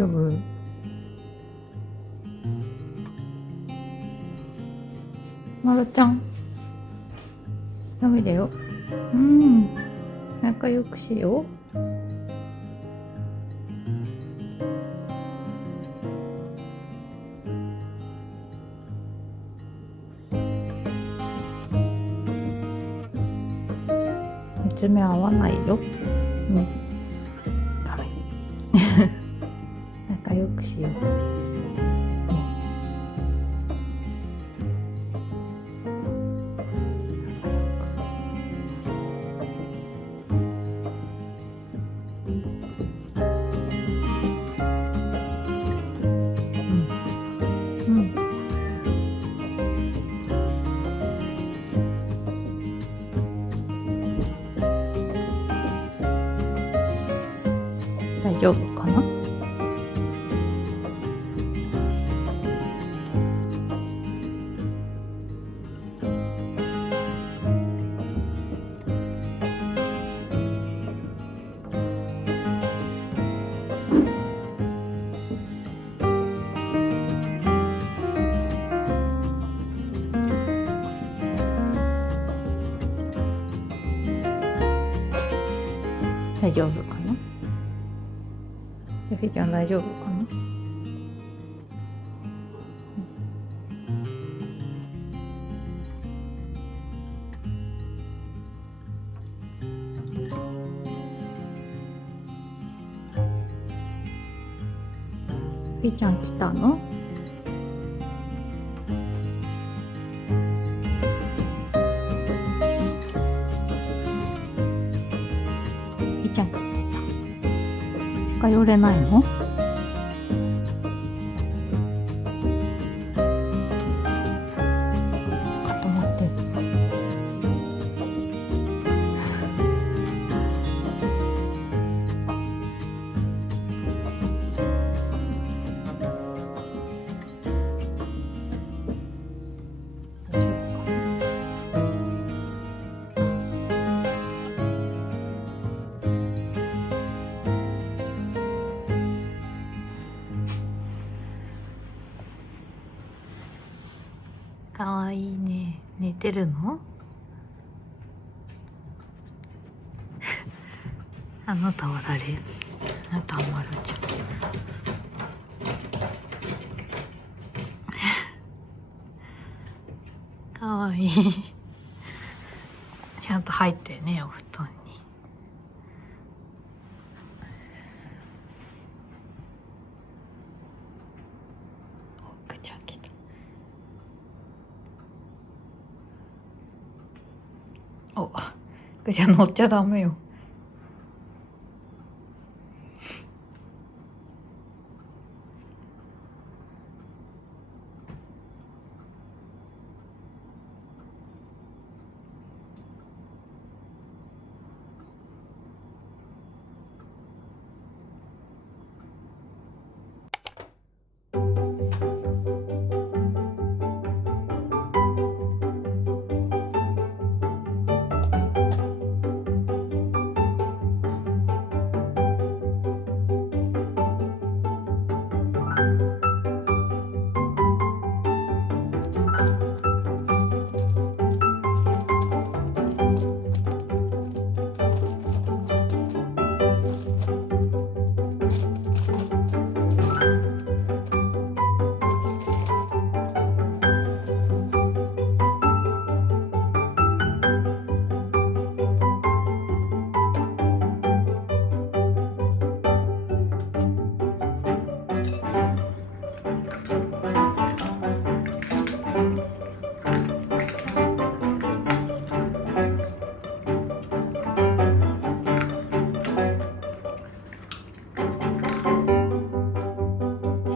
丈夫？まるちゃん、ダメだよ。仲良くしよう。見つめ合わないよ。ダメ。仲良くしよう。大丈夫かな？大丈夫かな？ゆひちゃん大丈夫かな？ゆひちゃん来たの？ゆひちゃん来てた。近寄れないの？固まってる。かわいいね。寝てるの？あなたは誰？あなたはまるちゃん。かわいい。ちゃんと入ってね、お布団に。くちゃん来た。お、くちゃん乗っちゃダメよ。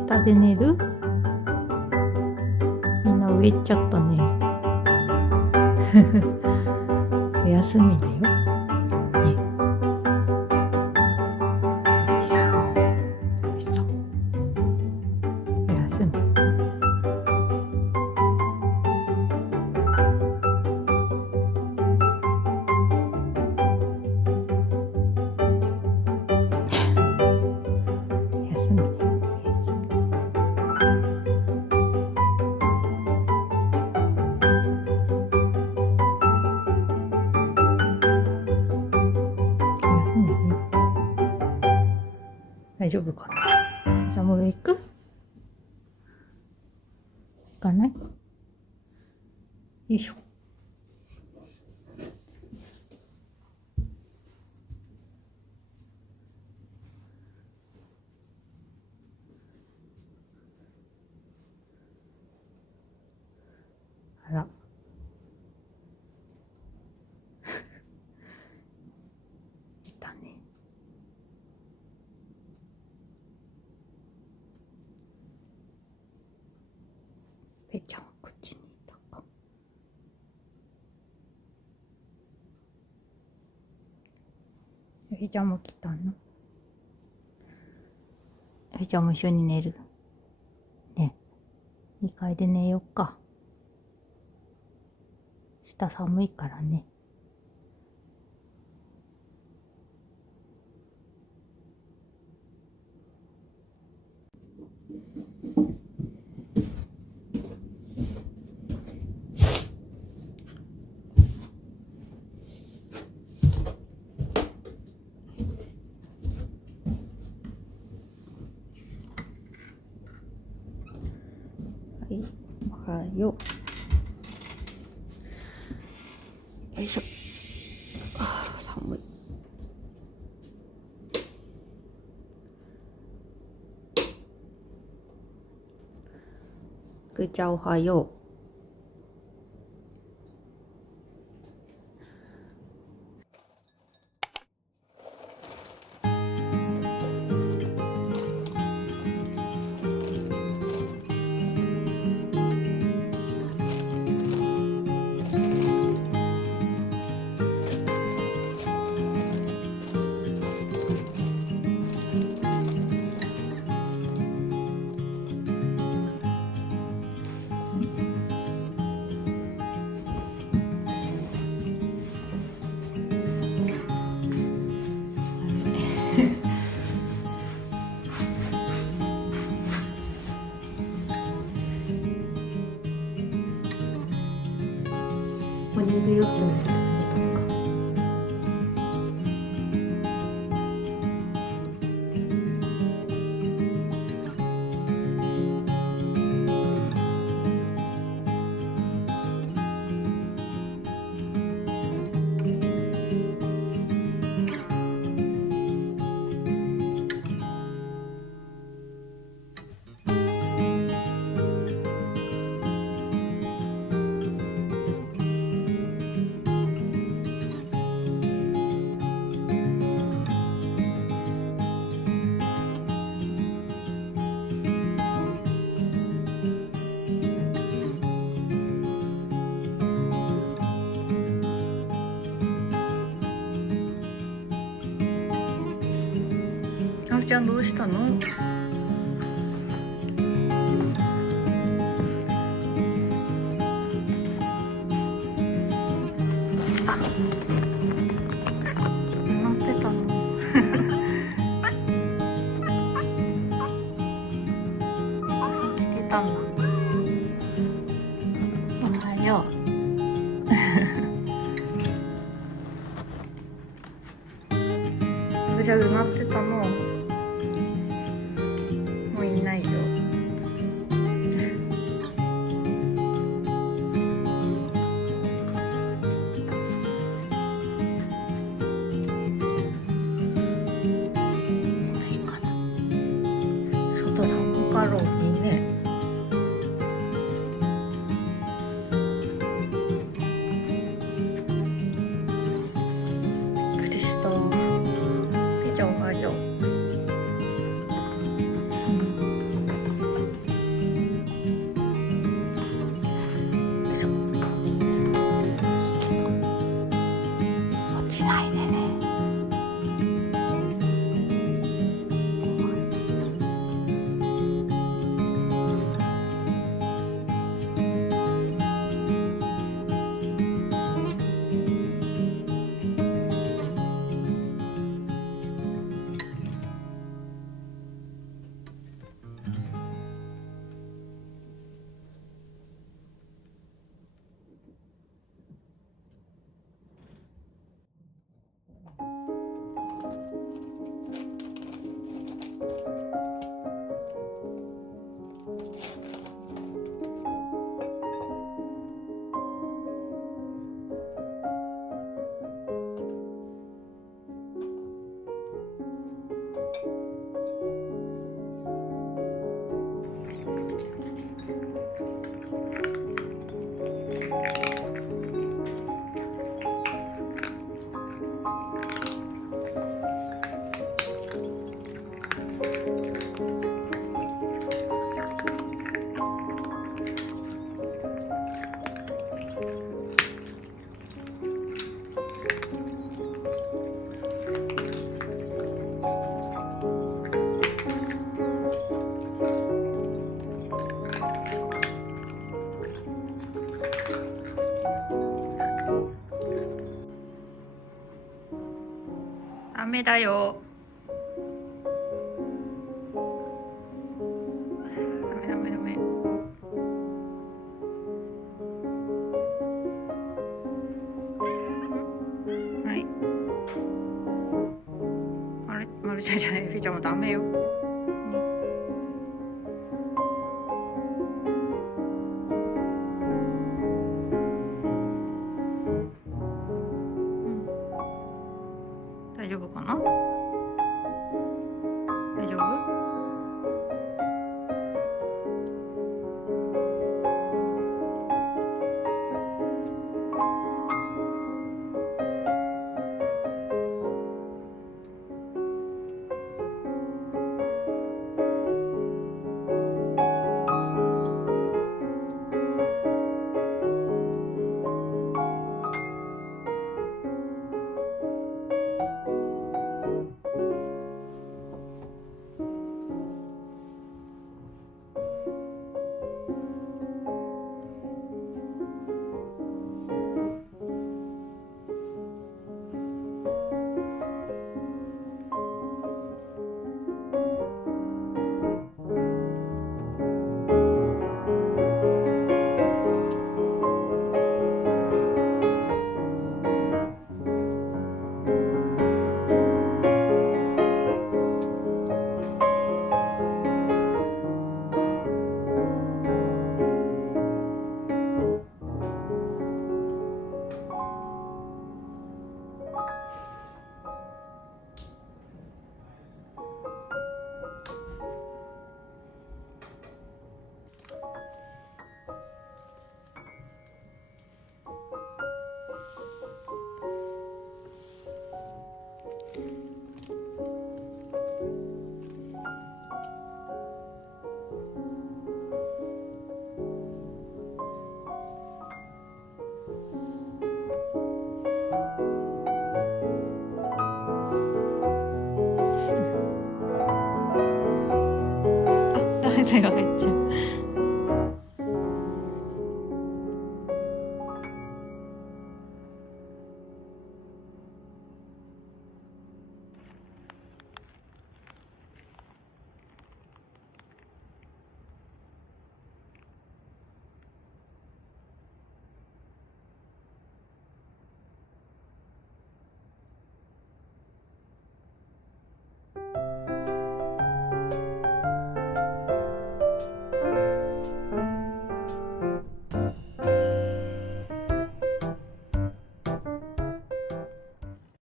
下で寝る？みんな上行っちゃったね。お休みだよ。ね。よいしょ。よいしょ。お休み。お休み。丈夫かな。じゃあもう上行く？行かない？よいしょ。あら。いたね。ぺちゃんはこっちにいたか。ぺちゃんも来たの？ぺちゃんも一緒に寝る？ね。2階で寝よっか。下寒いからね。はい、おはよう。よいしょ。ああ、寒い。ぐーちゃんおはよう。ここにいるよって言われたら寝とくか。なおちゃんどうしたの？あ、乗ってたの。朝来てたんだ。おはよう。じゃあなってたの。もういないよ。いいかな。外寒かろうにね。びっくりした。じゃあおはよう。落ちないでね。メだよ。ダメダメダメ。はい。まるちゃんじゃない、エフィちゃんもダメよ。大丈夫かな？大丈夫？あ、手が入っちゃう。